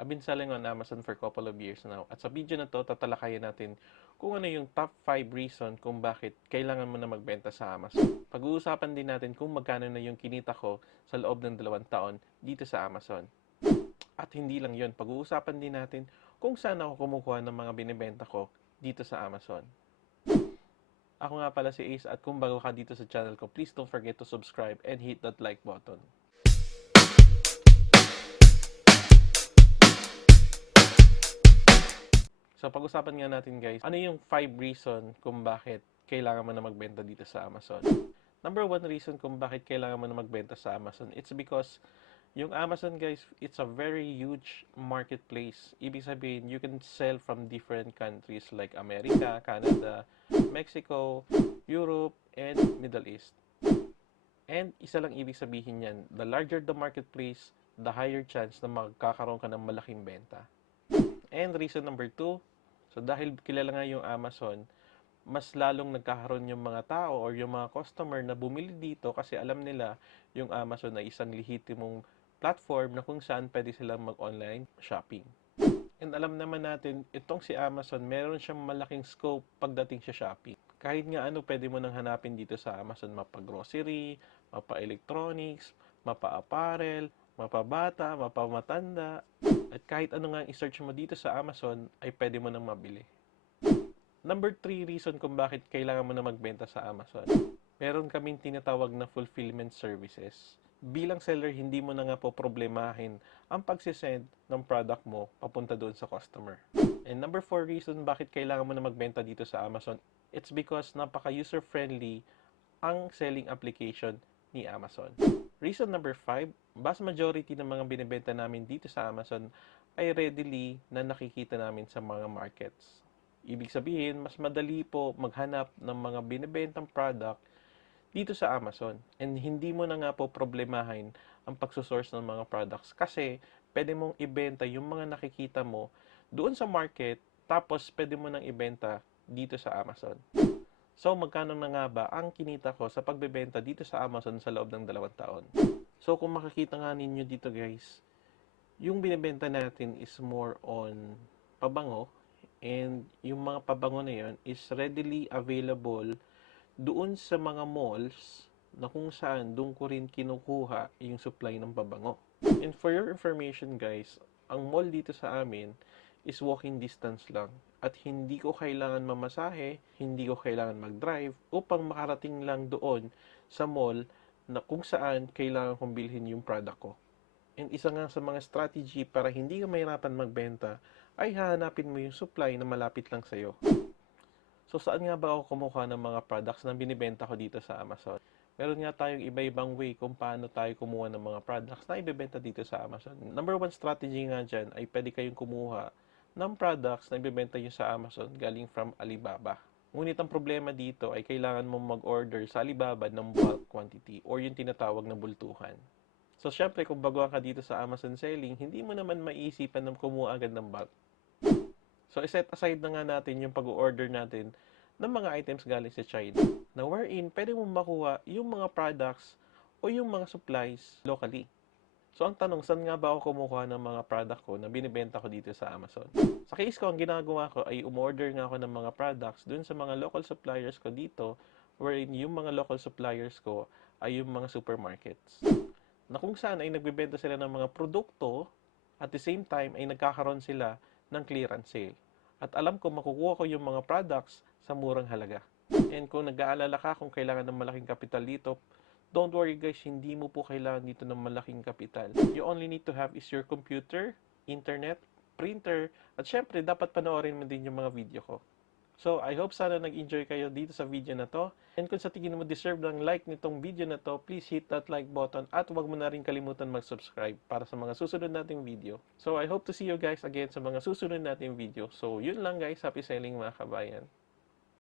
I've been selling on Amazon for a couple of years now. At sa video na to, tatalakayin natin kung ano yung top 5 reason kung bakit kailangan mo na magbenta sa Amazon. Pag-uusapan din natin kung magkano na yung kinita ko sa loob ng 2 taon dito sa Amazon. At hindi lang yun, pag-uusapan din natin kung saan ako kumukuha ng mga binibenta ko dito sa Amazon. Ako nga pala si Ace at kung bago ka dito sa channel ko, please don't forget to subscribe and hit that like button. So pag-usapan nga natin guys, ano yung 5 reason kung bakit kailangan mo na magbenta dito sa Amazon. Number 1 reason kung bakit kailangan mo na magbenta sa Amazon, it's because yung Amazon guys, it's a very huge marketplace. Ibig sabihin, you can sell from different countries like America, Canada, Mexico, Europe, and Middle East. And isa lang ibig sabihin yan, the larger the marketplace, the higher chance na magkakaroon ka ng malaking benta. And reason number 2, so dahil kilala nga yung Amazon, mas lalong nagkakaroon yung mga tao or yung mga customer na bumili dito kasi alam nila yung Amazon ay isang lehitimong platform na kung saan pwede silang mag-online shopping. And alam naman natin, itong si Amazon, meron siyang malaking scope pagdating sa shopping. Kahit nga ano pwede mo nang hanapin dito sa Amazon, mapa-grocery, mapa-electronics, mapa-apparel, mapa-bata, mapa-matanda, at kahit ano nga i-search mo dito sa Amazon ay pwede mo nang mabili. Number 3 reason kung bakit kailangan mo na magbenta sa Amazon. Meron kaming tinatawag na fulfillment services. Bilang seller, hindi mo na nga po problemahin ang pagsisend ng product mo papunta doon sa customer. And number 4 reason bakit kailangan mo na magbenta dito sa Amazon, it's because napaka-user-friendly ang selling application ni Amazon. Reason number 5, vast majority ng mga binibenta namin dito sa Amazon ay readily na nakikita namin sa mga markets. Ibig sabihin, mas madali po maghanap ng mga binibentang product dito sa Amazon. And hindi mo na nga po problemahin ang pagsusource ng mga products kasi pwede mong ibenta yung mga nakikita mo doon sa market tapos pwede mo nang ibenta dito sa Amazon. So, magkano na nga ba ang kinita ko sa pagbebenta dito sa Amazon sa loob ng 2 taon? So, kung makikita nga ninyo dito guys, yung binibenta natin is more on pabango and yung mga pabango na yun is readily available doon sa mga malls na kung saan doon ko rin kinukuha yung supply ng pabango. And for your information guys, ang mall dito sa amin is walking distance lang. At hindi ko kailangan mamasahe, hindi ko kailangan mag-drive upang makarating lang doon sa mall na kung saan kailangan kong bilhin yung product ko. And isa nga sa mga strategy para hindi ka mahirapan magbenta ay hahanapin mo yung supply na malapit lang sa'yo. So saan nga ba ako kumuha ng mga products na binibenta ko dito sa Amazon? Meron nga tayong iba-ibang way kung paano tayo kumuha ng mga products na ibebenta dito sa Amazon. Number 1 strategy nga dyan ay pwede kayong kumuha ng products na ibebenta nyo sa Amazon galing from Alibaba. Ngunit ang problema dito ay kailangan mong mag-order sa Alibaba ng bulk quantity or yung tinatawag na bultuhan. So syempre kung baguhan ka dito sa Amazon selling, hindi mo naman maiisipan na kumuha agad ng bulk. So iset aside na nga natin yung pag-order natin ng mga items galing sa China. Na wherein pwede mong makuha yung mga products o yung mga supplies locally. So, ang tanong, saan nga ba ako kumukuha ng mga product ko na binibenta ko dito sa Amazon? Sa case ko, ang ginagawa ko ay umorder nga ako ng mga products dun sa mga local suppliers ko dito, wherein yung mga local suppliers ko ay yung mga supermarkets. Na kung saan ay nagbibenta sila ng mga produkto, at the same time ay nagkakaroon sila ng clearance sale. At alam ko, makukuha ko yung mga products sa murang halaga. And kung nag-aalala ka kung kailangan ng malaking kapital dito, don't worry guys, hindi mo po kailangan dito ng malaking kapital. You only need to have is your computer, internet, printer, at syempre dapat panoorin mo din yung mga video ko. So, I hope sana nag-enjoy kayo dito sa video na to. And kung sa tingin mo deserve ng like nitong video na to, please hit that like button at huwag mo na rin kalimutan mag-subscribe para sa mga susunod nating video. So, I hope to see you guys again sa mga susunod nating video. So, yun lang guys. Happy selling mga kabayan.